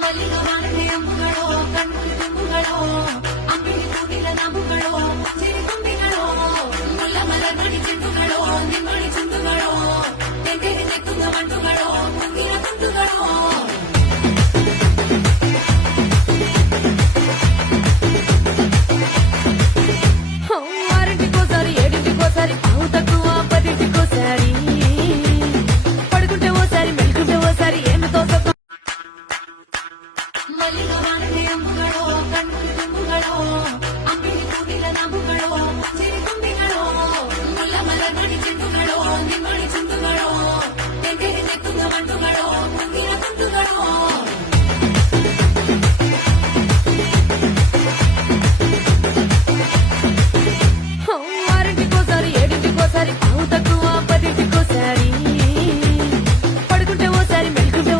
ಮಲ್ಲಿಗವಾನದೆ ಅಂಬುಗಳೋ ಕಣ್ಮುಗಿ ತುಂಬುಗಳೋ ಅಂಬಿಳಿ ಕೂಡಿಲ ನಬುಗಳೋ ಸಿರಿ ತುಂಬಿಗಳೋ ಮುಲ್ಲ ಮರ ನಡಿ ಚೆಂಡುಗಳೋ ನಿಮ್ಮಳಿ ಚುಂಡುಗಳೋ ತೆಂದೆ ತೆಕ್ಕುವ ಮಂಡುಗಳೋ ಮುಂಗಿನ ತುಂಡುಗಳೋ